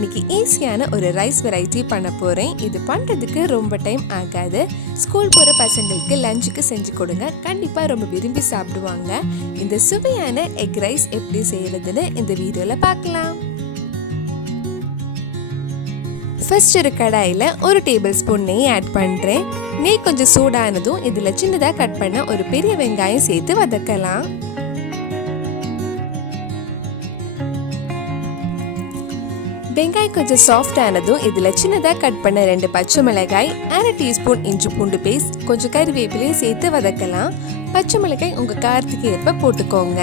இன்னைக்கு ஈஸியான ஒரு ரைஸ் வெரைட்டி பண்ண போகிறேன். இது பண்ணுறதுக்கு ரொம்ப டைம் ஆகாது. ஸ்கூல் போகிற பசங்களுக்கு லஞ்சுக்கு செஞ்சு கொடுங்க, கண்டிப்பாக ரொம்ப விரும்பி சாப்பிடுவாங்க. இந்த சுவையான எக் ரைஸ் எப்படி செய்கிறதுன்னு இந்த வீடியோவில் பார்க்கலாம். ஃபர்ஸ்ட் ஒரு கடாயில் 1 டேபிள் ஸ்பூன் நெய் ஆட் பண்ணுறேன். நெய் கொஞ்சம் சூடானதும் இதில் சின்னதாக கட் பண்ண ஒரு பெரிய வெங்காயம் சேர்த்து வதக்கலாம். வெங்காயம் கொஞ்சம் சாஃப்ட் ஆனதும் இதில் சின்னதாக கட் பண்ண 2 பச்சை மிளகாய், 1/2 டீஸ்பூன் இஞ்சி பூண்டு பேஸ்ட், கொஞ்சம் கறிவேப்பிலையும் சேர்த்து வதக்கலாம். பச்சை மிளகாய் உங்கள் காரத்துக்கு ஏற்ப போட்டுக்கோங்க.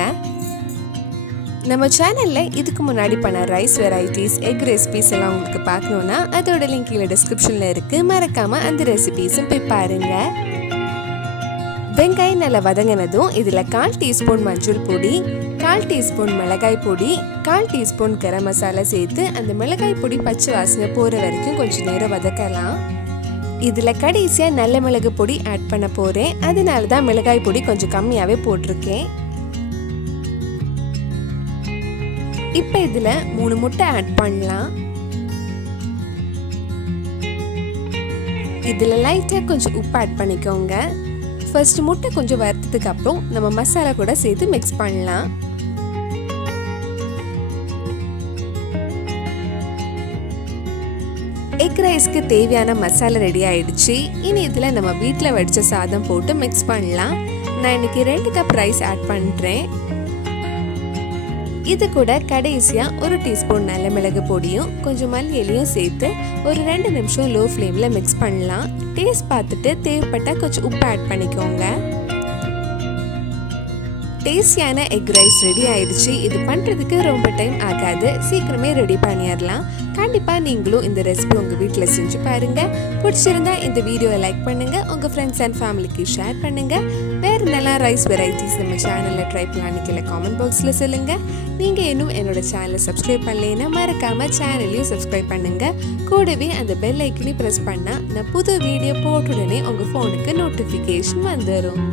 நம்ம சேனலில் இதுக்கு முன்னாடி பண்ண ரைஸ் வெரைட்டிஸ், எக் ரெசிபிஸ் எல்லாம் உங்களுக்கு பார்க்கணுன்னா அதோட லிங்க் கீழே டிஸ்கிரிப்ஷனில் இருக்குது. மறக்காமல் அந்த ரெசிபிஸும் போய் பாருங்கள். வெங்காயம் நல்லா வதங்கினதும் இதில் 1/4 டீஸ்பூன் மஞ்சள் பொடி, 1/4 டீஸ்பூன் மிளகாய் பொடி, 1/4 டீஸ்பூன் கரம் மசாலா சேர்த்து அந்த மிளகாய் பொடி பச்சை வாசனை போகிற வரைக்கும் கொஞ்சம் நேரம் வதக்கலாம். இதில் கடைசியாக நல்ல மிளகு பொடி ஆட் பண்ண போகிறேன். அதனால தான் மிளகாய் பொடி கொஞ்சம் கம்மியாகவே போட்டிருக்கேன். இப்போ இதில் 3 முட்டை ஆட் பண்ணலாம். இதில் லைட்டாக கொஞ்சம் உப்பு ஆட் பண்ணிக்கோங்க. ஃபர்ஸ்ட் முட்டை கொஞ்சம் வறுத்ததுக்கு அப்புறம் நம்ம மசாலா கூட சேர்த்து மிக்ஸ் பண்ணலாம். எக் ரைஸ்க்கு தேவையான மசாலா ரெடி ஆயிடுச்சு. இனி இதில் நம்ம வீட்டில் வடித்த சாதம் போட்டு மிக்ஸ் பண்ணலாம். நான் இன்னைக்கு 2 கப் ரைஸ் ஆட் பண்ணுறேன். இது கூட கடைசியாக 1 டீஸ்பூன் நல்ல மிளகு பொடியும் கொஞ்சம் மல்லி இலையும் சேர்த்து ஒரு 2 நிமிஷம் லோ ஃப்ளேமில் மிக்ஸ் பண்ணலாம். டேஸ்ட் பார்த்துட்டு தேவைப்பட்டால் கொஞ்சம் உப்பு ஆட் பண்ணிக்கோங்க. டேஸ்டியான எக் ரைஸ் ரெடி ஆயிடுச்சு. இது பண்ணுறதுக்கு ரொம்ப டைம் ஆகாது, சீக்கிரமே ரெடி பண்ணிடலாம். கண்டிப்பாக நீங்களும் இந்த ரெசிபி உங்கள் வீட்டில் செஞ்சு பாருங்கள். பிடிச்சிருந்தா இந்த வீடியோவை லைக் பண்ணுங்கள், உங்கள் ஃப்ரெண்ட்ஸ் அண்ட் ஃபேமிலிக்கு ஷேர் பண்ணுங்கள். வேறு நல்லா ரைஸ் வெரைட்டிஸ் நம்ம சேனலில் ட்ரை பண்ணலான்னு கமெண்ட் பாக்ஸில் சொல்லுங்கள். நீங்கள் இன்னும் என்னோட சேனலை சப்ஸ்கிரைப் பண்ணலைன்னா மறக்காமல் சேனலையும் சப்ஸ்கிரைப் பண்ணுங்கள். கூடவே அந்த பெல் ஐக்கனையும் ப்ரெஸ் பண்ணால் நான் புது வீடியோ போட்ட உடனே உங்கள் ஃபோனுக்கு நோட்டிஃபிகேஷன் வந்துடும்.